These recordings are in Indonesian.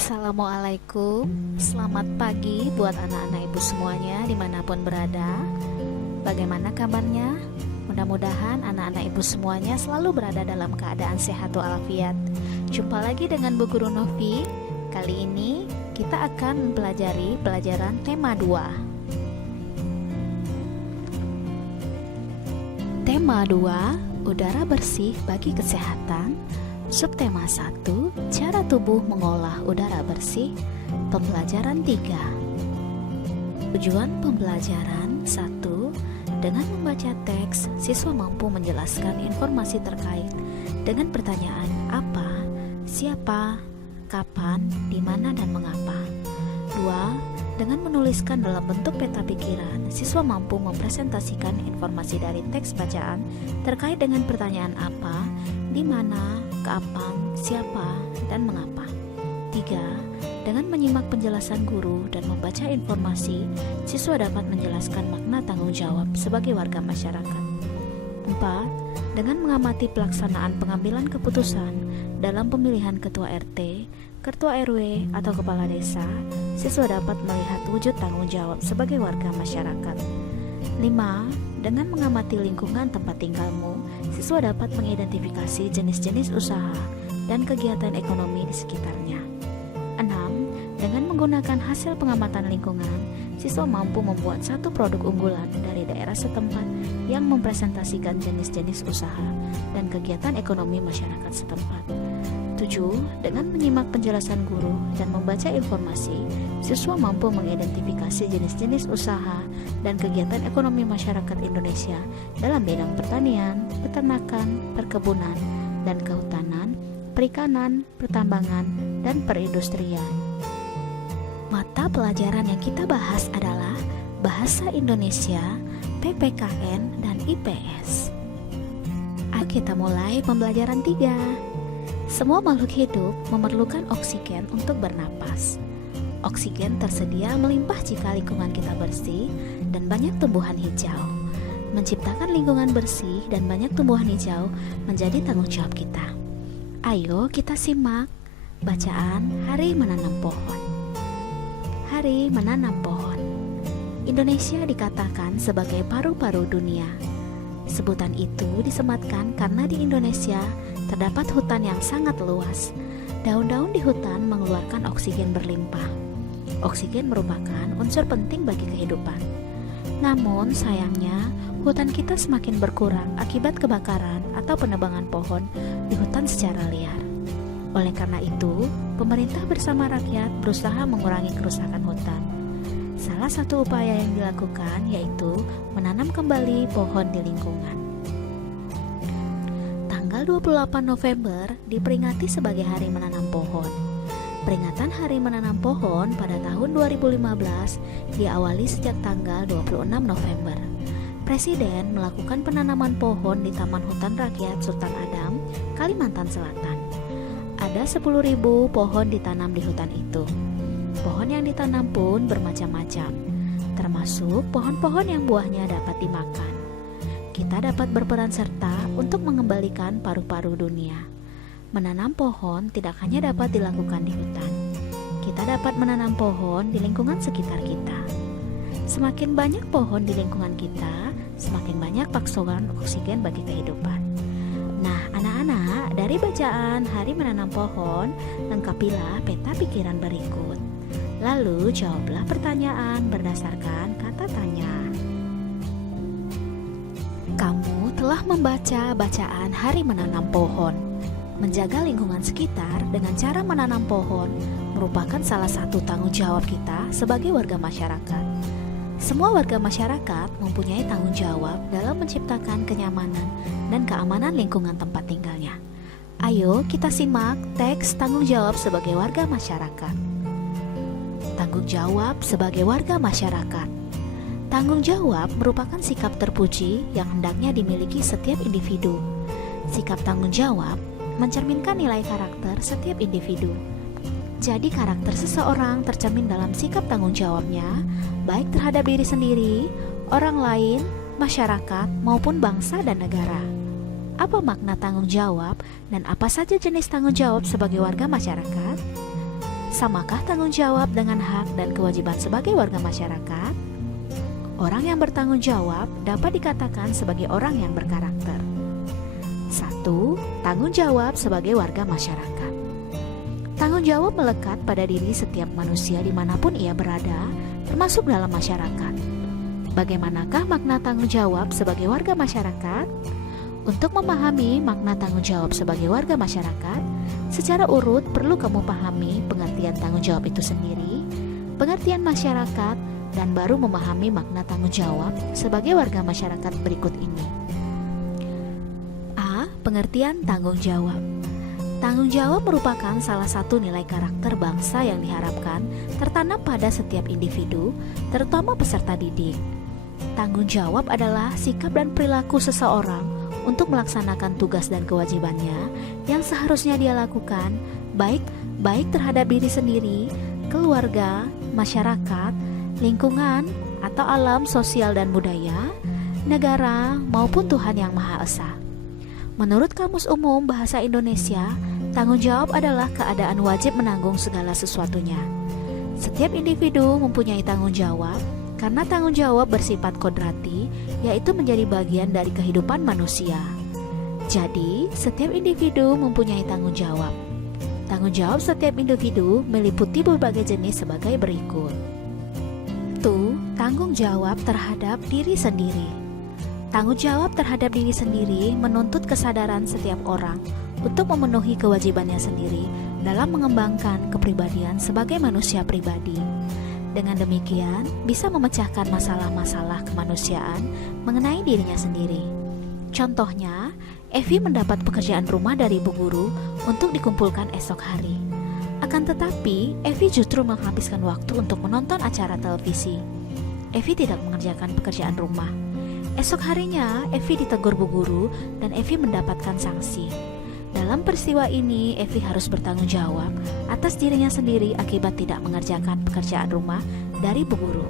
Assalamualaikum, selamat pagi buat anak-anak ibu semuanya dimanapun berada. Bagaimana kabarnya? Mudah-mudahan anak-anak ibu semuanya selalu berada dalam keadaan sehat walafiat. Jumpa lagi dengan Bu Guru Novi. Kali ini kita akan mempelajari pelajaran tema 2. Tema 2, udara bersih bagi kesehatan. Subtema 1, cara tubuh mengolah udara bersih. Pembelajaran 3. Tujuan pembelajaran 1. Dengan membaca teks, siswa mampu menjelaskan informasi terkait dengan pertanyaan apa, siapa, kapan, di mana, dan mengapa. 2. Dengan menuliskan dalam bentuk peta pikiran, siswa mampu mempresentasikan informasi dari teks bacaan terkait dengan pertanyaan apa, di mana, kapan, siapa, dan mengapa. 3. Dengan menyimak penjelasan guru dan membaca informasi, siswa dapat menjelaskan makna tanggung jawab sebagai warga masyarakat. 4. Dengan mengamati pelaksanaan pengambilan keputusan dalam pemilihan ketua RT, ketua RW, atau kepala desa, siswa dapat melihat wujud tanggung jawab sebagai warga masyarakat. 5. Dengan mengamati lingkungan tempat tinggalmu, siswa dapat mengidentifikasi jenis-jenis usaha dan kegiatan ekonomi di sekitarnya. 6. Dengan menggunakan hasil pengamatan lingkungan, siswa mampu membuat satu produk unggulan dari daerah setempat yang mempresentasikan jenis-jenis usaha dan kegiatan ekonomi masyarakat setempat. 7. Dengan menyimak penjelasan guru dan membaca informasi, siswa mampu mengidentifikasi jenis-jenis usaha dan kegiatan ekonomi masyarakat Indonesia dalam bidang pertanian, peternakan, perkebunan, dan kehutanan, perikanan, pertambangan, dan perindustrian. Mata pelajaran yang kita bahas adalah Bahasa Indonesia, PPKN, dan IPS. Kita mulai pembelajaran 3. Semua makhluk hidup memerlukan oksigen untuk bernapas. Oksigen tersedia melimpah jika lingkungan kita bersih dan banyak tumbuhan hijau. Menciptakan lingkungan bersih dan banyak tumbuhan hijau menjadi tanggung jawab kita. Ayo kita simak bacaan Hari Menanam Pohon. Hari Menanam Pohon. Indonesia dikatakan sebagai paru-paru dunia. Sebutan itu disematkan karena di Indonesia terdapat hutan yang sangat luas. Daun-daun di hutan mengeluarkan oksigen berlimpah. Oksigen merupakan unsur penting bagi kehidupan. Namun sayangnya, hutan kita semakin berkurang akibat kebakaran atau penebangan pohon di hutan secara liar. Oleh karena itu, pemerintah bersama rakyat berusaha mengurangi kerusakan hutan. Salah satu upaya yang dilakukan yaitu menanam kembali pohon di lingkungan. Tanggal 28 November diperingati sebagai Hari Menanam Pohon. Peringatan Hari Menanam Pohon pada tahun 2015 diawali sejak tanggal 26 November. Presiden melakukan penanaman pohon di Taman Hutan Rakyat Sultan Adam, Kalimantan Selatan. Ada 10.000 pohon ditanam di hutan itu. Pohon yang ditanam pun bermacam-macam, termasuk pohon-pohon yang buahnya dapat dimakan. Kita dapat berperan serta untuk mengembalikan paru-paru dunia. Menanam pohon tidak hanya dapat dilakukan di hutan. Kita dapat menanam pohon di lingkungan sekitar kita. Semakin banyak pohon di lingkungan kita, semakin banyak pasokan oksigen bagi kehidupan. Nah, anak-anak, dari bacaan Hari Menanam Pohon, lengkapilah peta pikiran berikut. Lalu jawablah pertanyaan berdasarkan kata tanya. Kamu telah membaca bacaan Hari Menanam Pohon. Menjaga lingkungan sekitar dengan cara menanam pohon merupakan salah satu tanggung jawab kita sebagai warga masyarakat. Semua warga masyarakat mempunyai tanggung jawab dalam menciptakan kenyamanan dan keamanan lingkungan tempat tinggalnya. Ayo kita simak teks tanggung jawab sebagai warga masyarakat. Tanggung jawab sebagai warga masyarakat. Tanggung jawab merupakan sikap terpuji yang hendaknya dimiliki setiap individu. Sikap tanggung jawab mencerminkan nilai karakter setiap individu. Jadi karakter seseorang tercermin dalam sikap tanggung jawabnya, baik terhadap diri sendiri, orang lain, masyarakat, maupun bangsa dan negara. Apa makna tanggung jawab dan apa saja jenis tanggung jawab sebagai warga masyarakat? Samakah tanggung jawab dengan hak dan kewajiban sebagai warga masyarakat? Orang yang bertanggung jawab dapat dikatakan sebagai orang yang berkarakter. 1. Tanggung jawab sebagai warga masyarakat. Tanggung jawab melekat pada diri setiap manusia dimanapun ia berada, termasuk dalam masyarakat. Bagaimanakah makna tanggung jawab sebagai warga masyarakat? Untuk memahami makna tanggung jawab sebagai warga masyarakat, secara urut perlu kamu pahami pengertian tanggung jawab itu sendiri, pengertian masyarakat, dan baru memahami makna tanggung jawab sebagai warga masyarakat berikut ini. A. Pengertian tanggung jawab. Tanggung jawab merupakan salah satu nilai karakter bangsa yang diharapkan tertanam pada setiap individu, terutama peserta didik. Tanggung jawab adalah sikap dan perilaku seseorang untuk melaksanakan tugas dan kewajibannya yang seharusnya dia lakukan, baik terhadap diri sendiri, keluarga, masyarakat, lingkungan, atau alam sosial dan budaya, negara, maupun Tuhan Yang Maha Esa. Menurut Kamus Umum Bahasa Indonesia, tanggung jawab adalah keadaan wajib menanggung segala sesuatunya. Setiap individu mempunyai tanggung jawab karena tanggung jawab bersifat kodrati, yaitu menjadi bagian dari kehidupan manusia. Jadi, setiap individu mempunyai tanggung jawab. Tanggung jawab setiap individu meliputi berbagai jenis sebagai berikut. 1. Tanggung jawab terhadap diri sendiri. Tanggung jawab terhadap diri sendiri menuntut kesadaran setiap orang untuk memenuhi kewajibannya sendiri dalam mengembangkan kepribadian sebagai manusia pribadi. Dengan demikian, bisa memecahkan masalah-masalah kemanusiaan mengenai dirinya sendiri. Contohnya, Evi mendapat pekerjaan rumah dari ibu guru untuk dikumpulkan esok hari. Akan tetapi, Evi justru menghabiskan waktu untuk menonton acara televisi. Evi tidak mengerjakan pekerjaan rumah. Esok harinya, Evi ditegur bu guru dan Evi mendapatkan sanksi. Dalam peristiwa ini, Evi harus bertanggung jawab atas dirinya sendiri akibat tidak mengerjakan pekerjaan rumah dari bu guru.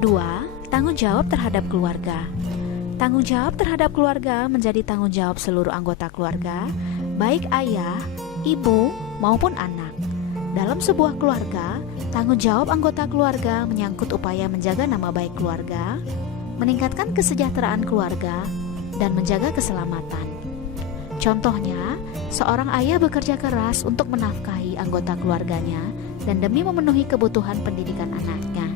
2. Tanggung jawab terhadap keluarga. Tanggung jawab terhadap keluarga menjadi tanggung jawab seluruh anggota keluarga, baik ayah, ibu, maupun anak. Dalam sebuah keluarga, tanggung jawab anggota keluarga menyangkut upaya menjaga nama baik keluarga, meningkatkan kesejahteraan keluarga, dan menjaga keselamatan. Contohnya, seorang ayah bekerja keras untuk menafkahi anggota keluarganya dan demi memenuhi kebutuhan pendidikan anaknya.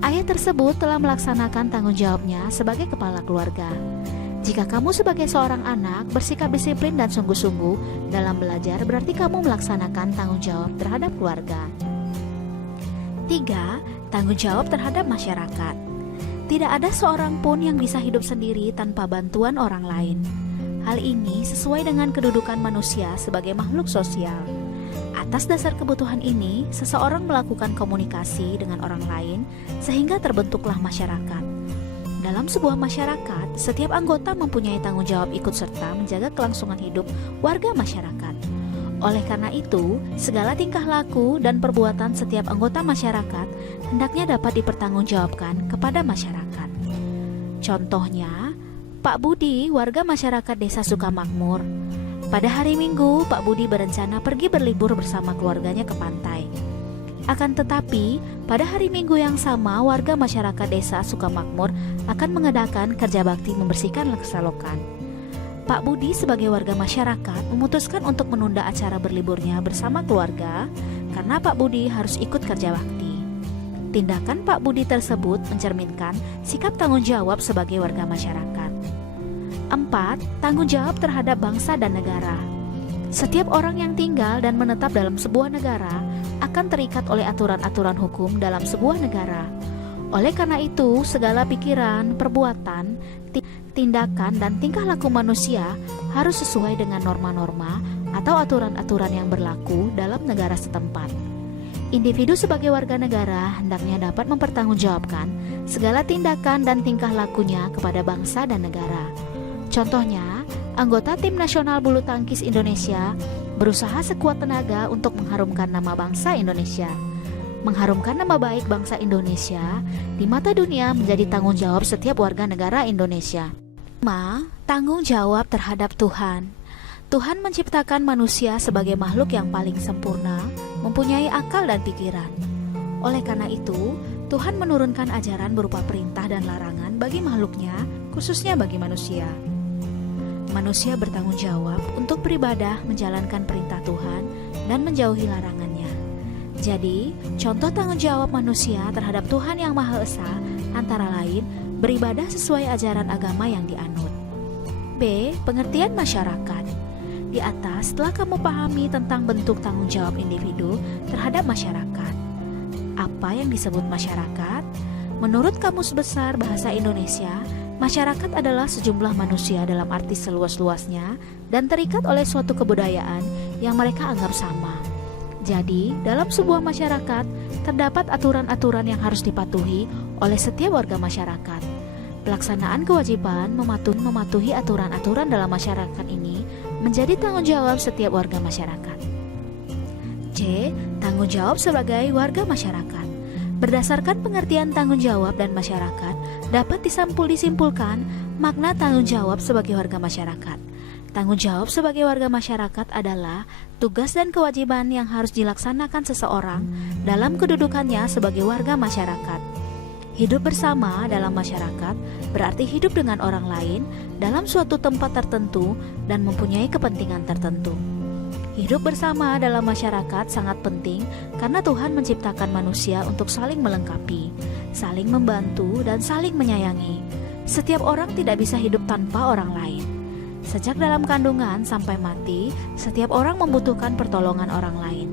Ayah tersebut telah melaksanakan tanggung jawabnya sebagai kepala keluarga. Jika kamu sebagai seorang anak bersikap disiplin dan sungguh-sungguh dalam belajar, berarti kamu melaksanakan tanggung jawab terhadap keluarga. 3. Tanggung jawab terhadap masyarakat. Tidak ada seorang pun yang bisa hidup sendiri tanpa bantuan orang lain. Hal ini sesuai dengan kedudukan manusia sebagai makhluk sosial. Atas dasar kebutuhan ini, seseorang melakukan komunikasi dengan orang lain sehingga terbentuklah masyarakat. Dalam sebuah masyarakat, setiap anggota mempunyai tanggung jawab ikut serta menjaga kelangsungan hidup warga masyarakat. Oleh karena itu, segala tingkah laku dan perbuatan setiap anggota masyarakat hendaknya dapat dipertanggungjawabkan kepada masyarakat. Contohnya, Pak Budi, warga masyarakat Desa Sukamakmur. Pada hari Minggu, Pak Budi berencana pergi berlibur bersama keluarganya ke pantai. Akan tetapi, pada hari Minggu yang sama, warga masyarakat Desa Sukamakmur akan mengadakan kerja bakti membersihkan selokan. Pak Budi sebagai warga masyarakat memutuskan untuk menunda acara berliburnya bersama keluarga karena Pak Budi harus ikut kerja bakti. Tindakan Pak Budi tersebut mencerminkan sikap tanggung jawab sebagai warga masyarakat. 4. Tanggung jawab terhadap bangsa dan negara. Setiap orang yang tinggal dan menetap dalam sebuah negara akan terikat oleh aturan-aturan hukum dalam sebuah negara. Oleh karena itu, segala pikiran, perbuatan, tindakan, dan tingkah laku manusia harus sesuai dengan norma-norma atau aturan-aturan yang berlaku dalam negara setempat. Individu sebagai warga negara hendaknya dapat mempertanggungjawabkan segala tindakan dan tingkah lakunya kepada bangsa dan negara. Contohnya, anggota tim nasional bulu tangkis Indonesia berusaha sekuat tenaga untuk mengharumkan nama bangsa Indonesia. Mengharumkan nama baik bangsa Indonesia di mata dunia menjadi tanggung jawab setiap warga negara Indonesia. 5. Tanggung jawab terhadap Tuhan. Tuhan menciptakan manusia sebagai makhluk yang paling sempurna mempunyai akal dan pikiran. Oleh karena itu, Tuhan menurunkan ajaran berupa perintah dan larangan bagi makhluknya, khususnya bagi manusia. Manusia bertanggung jawab untuk beribadah, menjalankan perintah Tuhan, dan menjauhi larangannya. Jadi, contoh tanggung jawab manusia terhadap Tuhan Yang Maha Esa antara lain beribadah sesuai ajaran agama yang dianut. B. Pengertian masyarakat. Di atas telah kamu pahami tentang bentuk tanggung jawab individu terhadap masyarakat. Apa yang disebut masyarakat? Menurut Kamus Besar Bahasa Indonesia, masyarakat adalah sejumlah manusia dalam arti seluas-luasnya dan terikat oleh suatu kebudayaan yang mereka anggap sama. Jadi, dalam sebuah masyarakat terdapat aturan-aturan yang harus dipatuhi oleh setiap warga masyarakat. Pelaksanaan kewajiban mematuhi aturan-aturan dalam masyarakat ini menjadi tanggung jawab setiap warga masyarakat. C. Tanggung jawab sebagai warga masyarakat. Berdasarkan pengertian tanggung jawab dan masyarakat, dapat disimpulkan makna tanggung jawab sebagai warga masyarakat. Tanggung jawab sebagai warga masyarakat adalah tugas dan kewajiban yang harus dilaksanakan seseorang dalam kedudukannya sebagai warga masyarakat. Hidup bersama dalam masyarakat berarti hidup dengan orang lain dalam suatu tempat tertentu dan mempunyai kepentingan tertentu. Hidup bersama dalam masyarakat sangat penting karena Tuhan menciptakan manusia untuk saling melengkapi, saling membantu, dan saling menyayangi. Setiap orang tidak bisa hidup tanpa orang lain. Sejak dalam kandungan sampai mati, setiap orang membutuhkan pertolongan orang lain.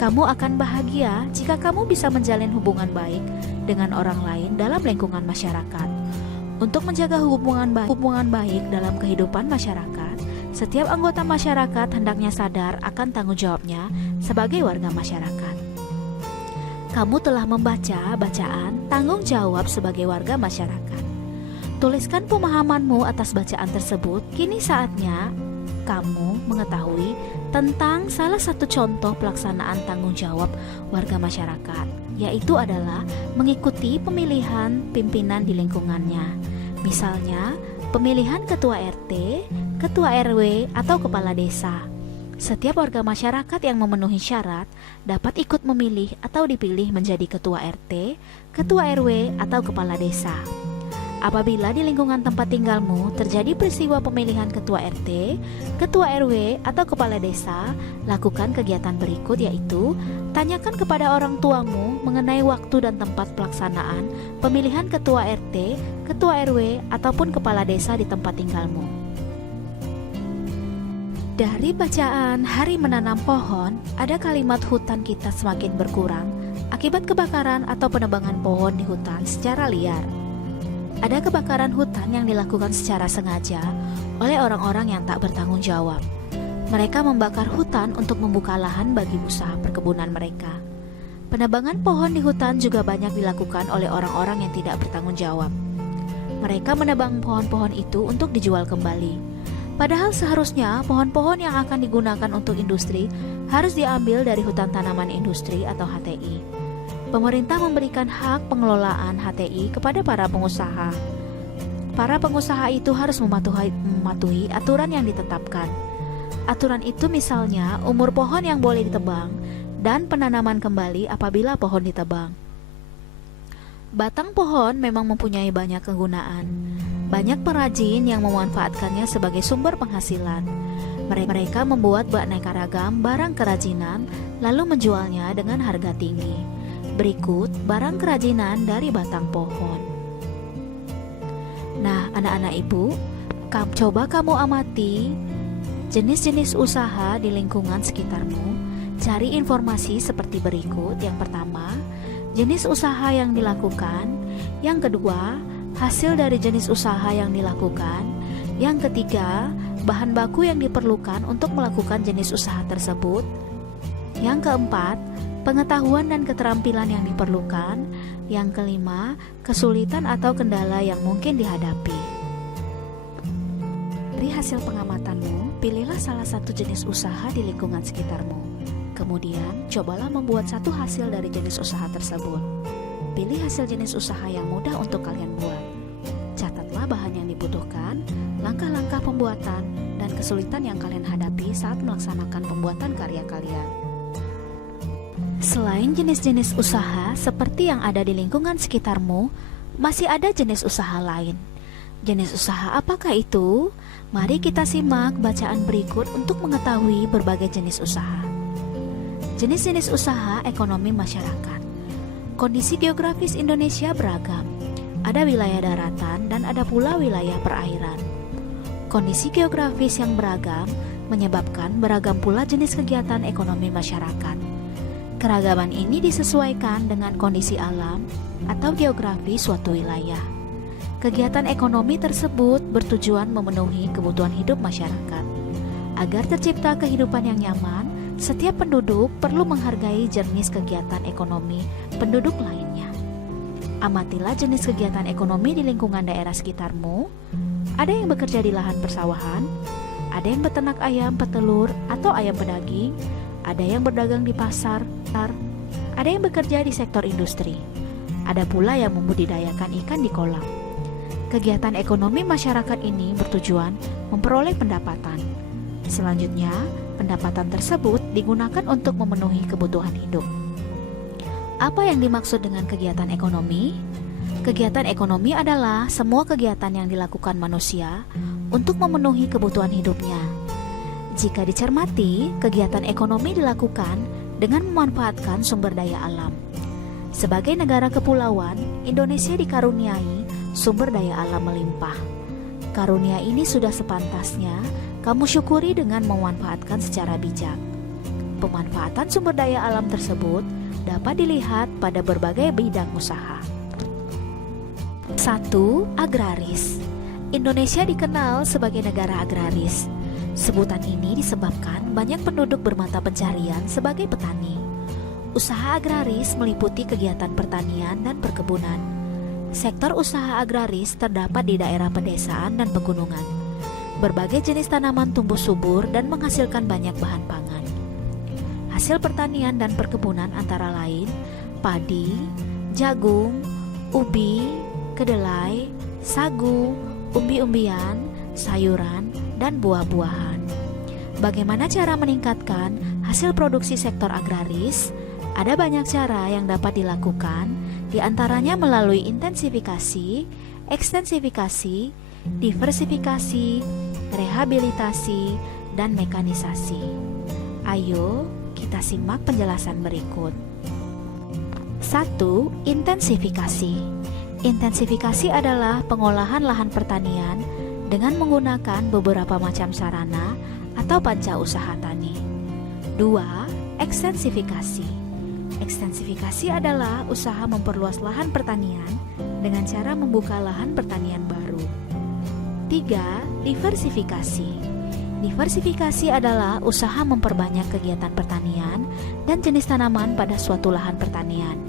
Kamu akan bahagia jika kamu bisa menjalin hubungan baik dengan orang lain dalam lingkungan masyarakat. Untuk menjaga hubungan baik dalam kehidupan masyarakat, setiap anggota masyarakat hendaknya sadar akan tanggung jawabnya sebagai warga masyarakat. Kamu telah membaca bacaan tanggung jawab sebagai warga masyarakat. Tuliskan pemahamanmu atas bacaan tersebut. Kini saatnya kamu mengetahui tentang salah satu contoh pelaksanaan tanggung jawab warga masyarakat, yaitu adalah mengikuti pemilihan pimpinan di lingkungannya. Misalnya, pemilihan ketua RT, ketua RW, atau kepala desa. Setiap warga masyarakat yang memenuhi syarat dapat ikut memilih atau dipilih menjadi ketua RT, ketua RW, atau kepala desa. Apabila di lingkungan tempat tinggalmu terjadi peristiwa pemilihan ketua RT, ketua RW, atau kepala desa, lakukan kegiatan berikut, yaitu tanyakan kepada orang tuamu mengenai waktu dan tempat pelaksanaan pemilihan ketua RT, ketua RW, ataupun kepala desa di tempat tinggalmu. Dari bacaan Hari Menanam Pohon, ada kalimat hutan kita semakin berkurang akibat kebakaran atau penebangan pohon di hutan secara liar. Ada kebakaran hutan yang dilakukan secara sengaja oleh orang-orang yang tak bertanggung jawab. Mereka membakar hutan untuk membuka lahan bagi usaha perkebunan mereka. Penebangan pohon di hutan juga banyak dilakukan oleh orang-orang yang tidak bertanggung jawab. Mereka menebang pohon-pohon itu untuk dijual kembali. Padahal seharusnya pohon-pohon yang akan digunakan untuk industri harus diambil dari hutan tanaman industri atau HTI. Pemerintah memberikan hak pengelolaan HTI kepada para pengusaha. Para pengusaha itu harus mematuhi aturan yang ditetapkan. Aturan itu misalnya umur pohon yang boleh ditebang dan penanaman kembali apabila pohon ditebang. Batang pohon memang mempunyai banyak kegunaan. Banyak perajin yang memanfaatkannya sebagai sumber penghasilan. Mereka membuat beraneka ragam barang kerajinan lalu menjualnya dengan harga tinggi. Berikut barang kerajinan dari batang pohon. Nah, anak-anak ibu, coba kamu amati jenis-jenis usaha di lingkungan sekitarmu. Cari informasi seperti berikut. Yang pertama, jenis usaha yang dilakukan. Yang kedua, hasil dari jenis usaha yang dilakukan. Yang ketiga, bahan baku yang diperlukan untuk melakukan jenis usaha tersebut. Yang keempat, pengetahuan dan keterampilan yang diperlukan. Yang kelima, kesulitan atau kendala yang mungkin dihadapi. Dari hasil pengamatanmu, pilihlah salah satu jenis usaha di lingkungan sekitarmu. Kemudian, cobalah membuat satu hasil dari jenis usaha tersebut. Pilih hasil jenis usaha yang mudah untuk kalian buat. Catatlah bahan yang dibutuhkan, langkah-langkah pembuatan, dan kesulitan yang kalian hadapi saat melaksanakan pembuatan karya kalian. Selain jenis-jenis usaha seperti yang ada di lingkungan sekitarmu, masih ada jenis usaha lain. Jenis usaha apakah itu? Mari kita simak bacaan berikut untuk mengetahui berbagai jenis usaha. Jenis-jenis usaha ekonomi masyarakat. Kondisi geografis Indonesia beragam. Ada wilayah daratan dan ada pula wilayah perairan. Kondisi geografis yang beragam menyebabkan beragam pula jenis kegiatan ekonomi masyarakat. Keragaman ini disesuaikan dengan kondisi alam atau geografi suatu wilayah. Kegiatan ekonomi tersebut bertujuan memenuhi kebutuhan hidup masyarakat. Agar tercipta kehidupan yang nyaman, setiap penduduk perlu menghargai jenis kegiatan ekonomi penduduk lainnya. Amatilah jenis kegiatan ekonomi di lingkungan daerah sekitarmu. Ada yang bekerja di lahan persawahan, ada yang beternak ayam petelur atau ayam pedaging, ada yang berdagang di pasar, ada yang bekerja di sektor industri, ada pula yang membudidayakan ikan di kolam. Kegiatan ekonomi masyarakat ini bertujuan memperoleh pendapatan. Selanjutnya, pendapatan tersebut digunakan untuk memenuhi kebutuhan hidup. Apa yang dimaksud dengan kegiatan ekonomi? Kegiatan ekonomi adalah semua kegiatan yang dilakukan manusia untuk memenuhi kebutuhan hidupnya. Jika dicermati, kegiatan ekonomi dilakukan dengan memanfaatkan sumber daya alam. Sebagai negara kepulauan, Indonesia dikaruniai sumber daya alam melimpah. Karunia ini sudah sepantasnya kamu syukuri dengan memanfaatkan secara bijak. Pemanfaatan sumber daya alam tersebut dapat dilihat pada berbagai bidang usaha. 1. Agraris. Indonesia dikenal sebagai negara agraris. Sebutan ini disebabkan banyak penduduk bermata pencarian sebagai petani. Usaha agraris meliputi kegiatan pertanian dan perkebunan. Sektor usaha agraris terdapat di daerah pedesaan dan pegunungan. Berbagai jenis tanaman tumbuh subur dan menghasilkan banyak bahan pangan. Hasil pertanian dan perkebunan antara lain padi, jagung, ubi, kedelai, sagu, umbi-umbian, sayuran, dan buah-buahan. Bagaimana cara meningkatkan hasil produksi sektor agraris? Ada banyak cara yang dapat dilakukan, di antaranya melalui intensifikasi, ekstensifikasi, diversifikasi, rehabilitasi, dan mekanisasi. Ayo, kita simak penjelasan berikut. 1. Intensifikasi. Intensifikasi adalah pengolahan lahan pertanian dengan menggunakan beberapa macam sarana atau panca usaha tani. 2. Ekstensifikasi. Ekstensifikasi adalah usaha memperluas lahan pertanian dengan cara membuka lahan pertanian baru. 3. Diversifikasi. Diversifikasi adalah usaha memperbanyak kegiatan pertanian dan jenis tanaman pada suatu lahan pertanian.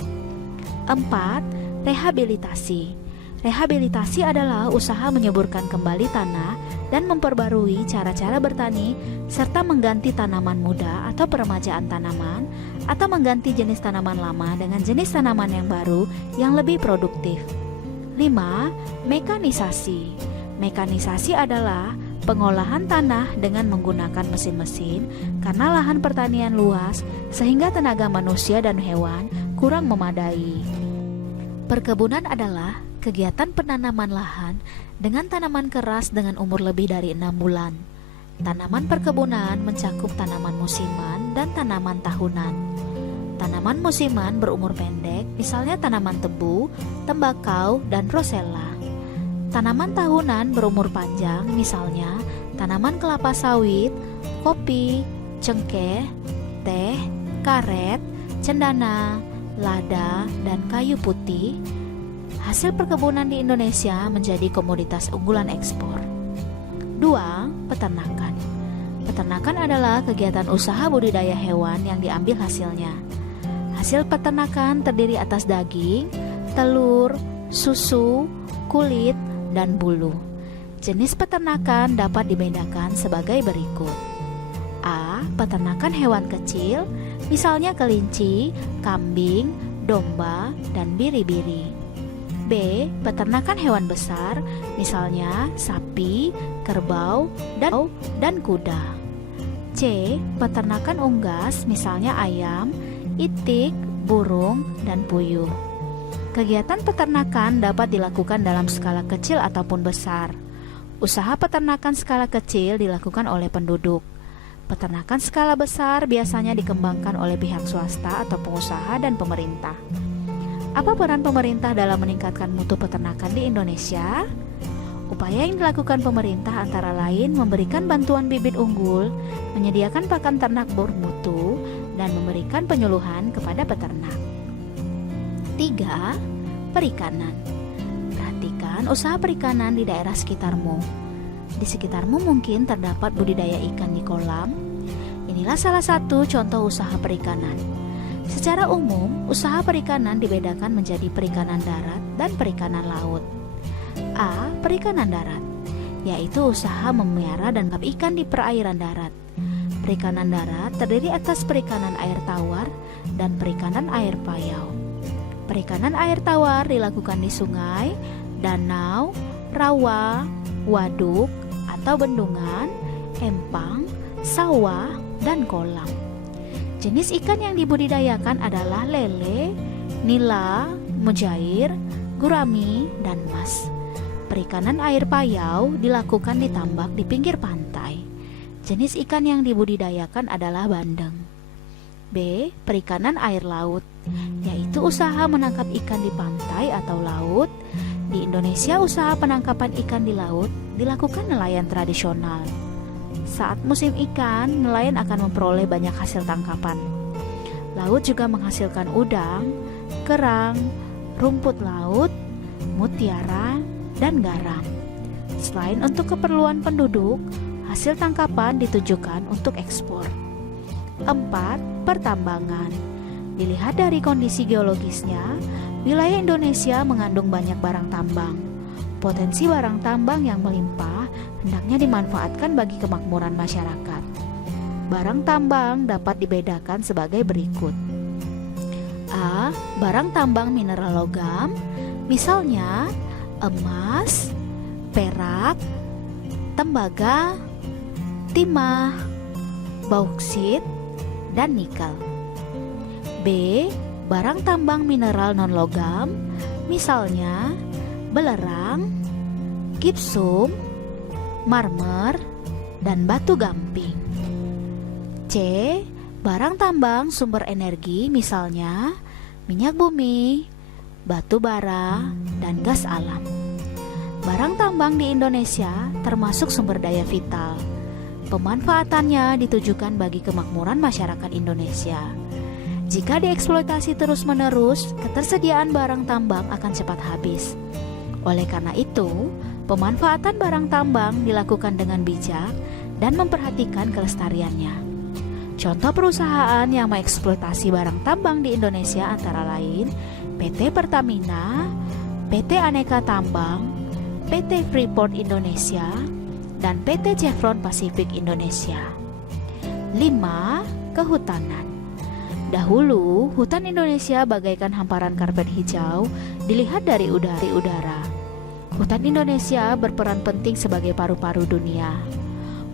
4. Rehabilitasi. Rehabilitasi adalah usaha menyuburkan kembali tanah dan memperbarui cara-cara bertani serta mengganti tanaman muda atau peremajaan tanaman atau mengganti jenis tanaman lama dengan jenis tanaman yang baru yang lebih produktif. 5. Mekanisasi. Mekanisasi adalah pengolahan tanah dengan menggunakan mesin-mesin karena lahan pertanian luas sehingga tenaga manusia dan hewan kurang memadai. Perkebunan adalah kegiatan penanaman lahan dengan tanaman keras dengan umur lebih dari 6 bulan. Tanaman perkebunan mencakup tanaman musiman dan tanaman tahunan. Tanaman musiman berumur pendek, misalnya tanaman tebu, tembakau, dan rosella. Tanaman tahunan berumur panjang, misalnya tanaman kelapa sawit, kopi, cengkeh, teh, karet, cendana, lada, dan kayu putih. Hasil perkebunan di Indonesia menjadi komoditas unggulan ekspor. 2. Peternakan. Peternakan adalah kegiatan usaha budidaya hewan yang diambil hasilnya. Hasil peternakan terdiri atas daging, telur, susu, kulit, dan bulu. Jenis peternakan dapat dibedakan sebagai berikut. A. Peternakan hewan kecil, misalnya kelinci, kambing, domba, dan biri-biri. B. Peternakan hewan besar, misalnya sapi, kerbau, dan kuda. C. Peternakan unggas, misalnya ayam, itik, burung, dan puyuh. Kegiatan peternakan dapat dilakukan dalam skala kecil ataupun besar. Usaha peternakan skala kecil dilakukan oleh penduduk. Peternakan skala besar biasanya dikembangkan oleh pihak swasta atau pengusaha dan pemerintah. Apa peran pemerintah dalam meningkatkan mutu peternakan di Indonesia? Upaya yang dilakukan pemerintah antara lain memberikan bantuan bibit unggul, menyediakan pakan ternak bermutu, dan memberikan penyuluhan kepada peternak. 3. Perikanan. Perhatikan usaha perikanan di daerah sekitarmu. Di sekitarmu mungkin terdapat budidaya ikan di kolam. Inilah salah satu contoh usaha perikanan. Secara umum, usaha perikanan dibedakan menjadi perikanan darat dan perikanan laut. A. Perikanan darat, yaitu usaha memelihara dan menangkap ikan di perairan darat. Perikanan darat terdiri atas perikanan air tawar dan perikanan air payau. Perikanan air tawar dilakukan di sungai, danau, rawa, waduk atau bendungan, empang, sawah, dan kolam. Jenis ikan yang dibudidayakan adalah lele, nila, mujair, gurami, dan mas. Perikanan air payau dilakukan di tambak di pinggir pantai. Jenis ikan yang dibudidayakan adalah bandeng. B. Perikanan air laut, yaitu usaha menangkap ikan di pantai atau laut. Di Indonesia, usaha penangkapan ikan di laut dilakukan nelayan tradisional. Saat musim ikan, nelayan akan memperoleh banyak hasil tangkapan. Laut juga menghasilkan udang, kerang, rumput laut, mutiara, dan garam. Selain untuk keperluan penduduk, hasil tangkapan ditujukan untuk ekspor. 4. Pertambangan. Dilihat dari kondisi geologisnya, wilayah Indonesia mengandung banyak barang tambang. Potensi barang tambang yang melimpah hendaknya dimanfaatkan bagi kemakmuran masyarakat. Barang tambang dapat dibedakan sebagai berikut. A. Barang tambang mineral logam, misalnya emas, perak, tembaga, timah, bauksit, dan nikel. B. Barang tambang mineral non-logam, misalnya belerang, gipsum, marmer, dan batu gamping. C. Barang tambang sumber energi, misalnya minyak bumi, batu bara, dan gas alam. Barang tambang di Indonesia termasuk sumber daya vital. Pemanfaatannya ditujukan bagi kemakmuran masyarakat Indonesia. Jika dieksploitasi terus-menerus, ketersediaan barang tambang akan cepat habis. Oleh karena itu, pemanfaatan barang tambang dilakukan dengan bijak dan memperhatikan kelestariannya. Contoh perusahaan yang mengeksploitasi barang tambang di Indonesia antara lain PT Pertamina, PT Aneka Tambang, PT Freeport Indonesia, dan PT Chevron Pacific Indonesia. 5. Kehutanan. Dahulu, hutan Indonesia bagaikan hamparan karpet hijau dilihat dari udara. Hutan Indonesia berperan penting sebagai paru-paru dunia.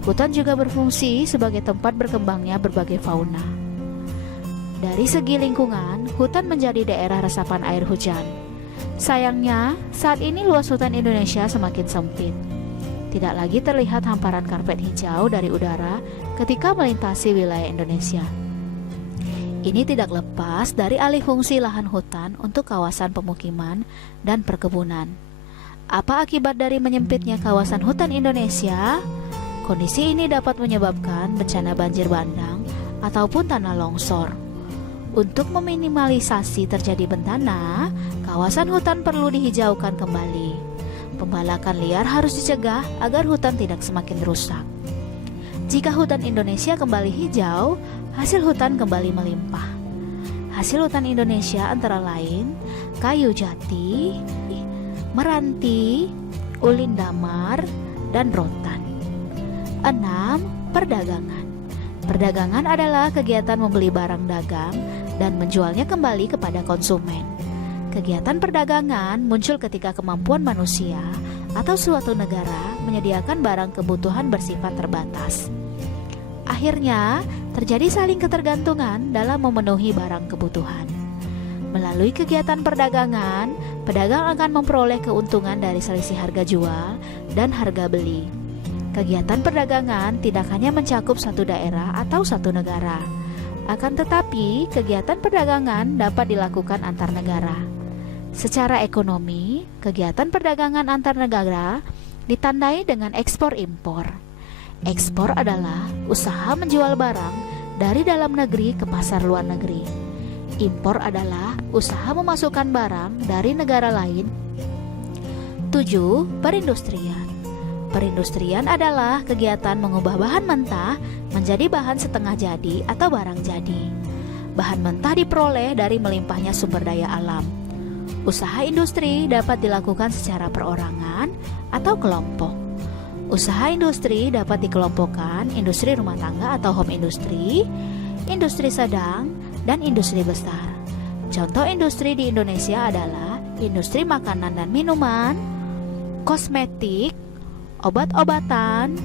Hutan juga berfungsi sebagai tempat berkembangnya berbagai fauna. Dari segi lingkungan, hutan menjadi daerah resapan air hujan. Sayangnya, saat ini luas hutan Indonesia semakin sempit. Tidak lagi terlihat hamparan karpet hijau dari udara ketika melintasi wilayah Indonesia. Ini tidak lepas dari alih fungsi lahan hutan untuk kawasan pemukiman dan perkebunan. Apa akibat dari menyempitnya kawasan hutan Indonesia? Kondisi ini dapat menyebabkan bencana banjir bandang ataupun tanah longsor. Untuk meminimalisasi terjadi bencana, kawasan hutan perlu dihijaukan kembali. Pembalakan liar harus dicegah agar hutan tidak semakin rusak. Jika hutan Indonesia kembali hijau, hasil hutan kembali melimpah. Hasil hutan Indonesia antara lain kayu jati, meranti, ulin damar, dan rotan. 6. Perdagangan. Perdagangan adalah kegiatan membeli barang dagang dan menjualnya kembali kepada konsumen. Kegiatan perdagangan muncul ketika kemampuan manusia atau suatu negara menyediakan barang kebutuhan bersifat terbatas. Akhirnya, Terjadi saling ketergantungan dalam memenuhi barang kebutuhan. Melalui kegiatan perdagangan, pedagang akan memperoleh keuntungan dari selisih harga jual dan harga beli. Kegiatan perdagangan tidak hanya mencakup satu daerah atau satu negara. Akan tetapi, kegiatan perdagangan dapat dilakukan antar negara. Secara ekonomi, kegiatan perdagangan antar negara ditandai dengan ekspor-impor. Ekspor adalah usaha menjual barang dari dalam negeri ke pasar luar negeri. Impor adalah usaha memasukkan barang dari negara lain. 7. Perindustrian. Perindustrian adalah kegiatan mengubah bahan mentah menjadi bahan setengah jadi atau barang jadi. Bahan mentah diperoleh dari melimpahnya sumber daya alam. Usaha industri dapat dilakukan secara perorangan atau kelompok. Usaha industri dapat dikelompokkan industri rumah tangga atau home industry, industri sedang, dan industri besar. Contoh industri di Indonesia adalah industri makanan dan minuman, kosmetik, obat-obatan,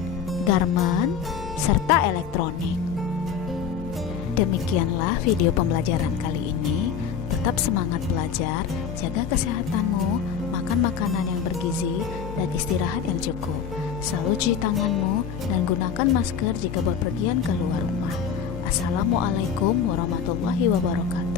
garmen, serta elektronik. Demikianlah video pembelajaran kali ini. Tetap semangat belajar, jaga kesehatanmu, makan makanan yang bergizi, dan istirahat yang cukup. Selalu cuci tanganmu dan gunakan masker jika berpergian keluar rumah. Assalamualaikum warahmatullahi wabarakatuh.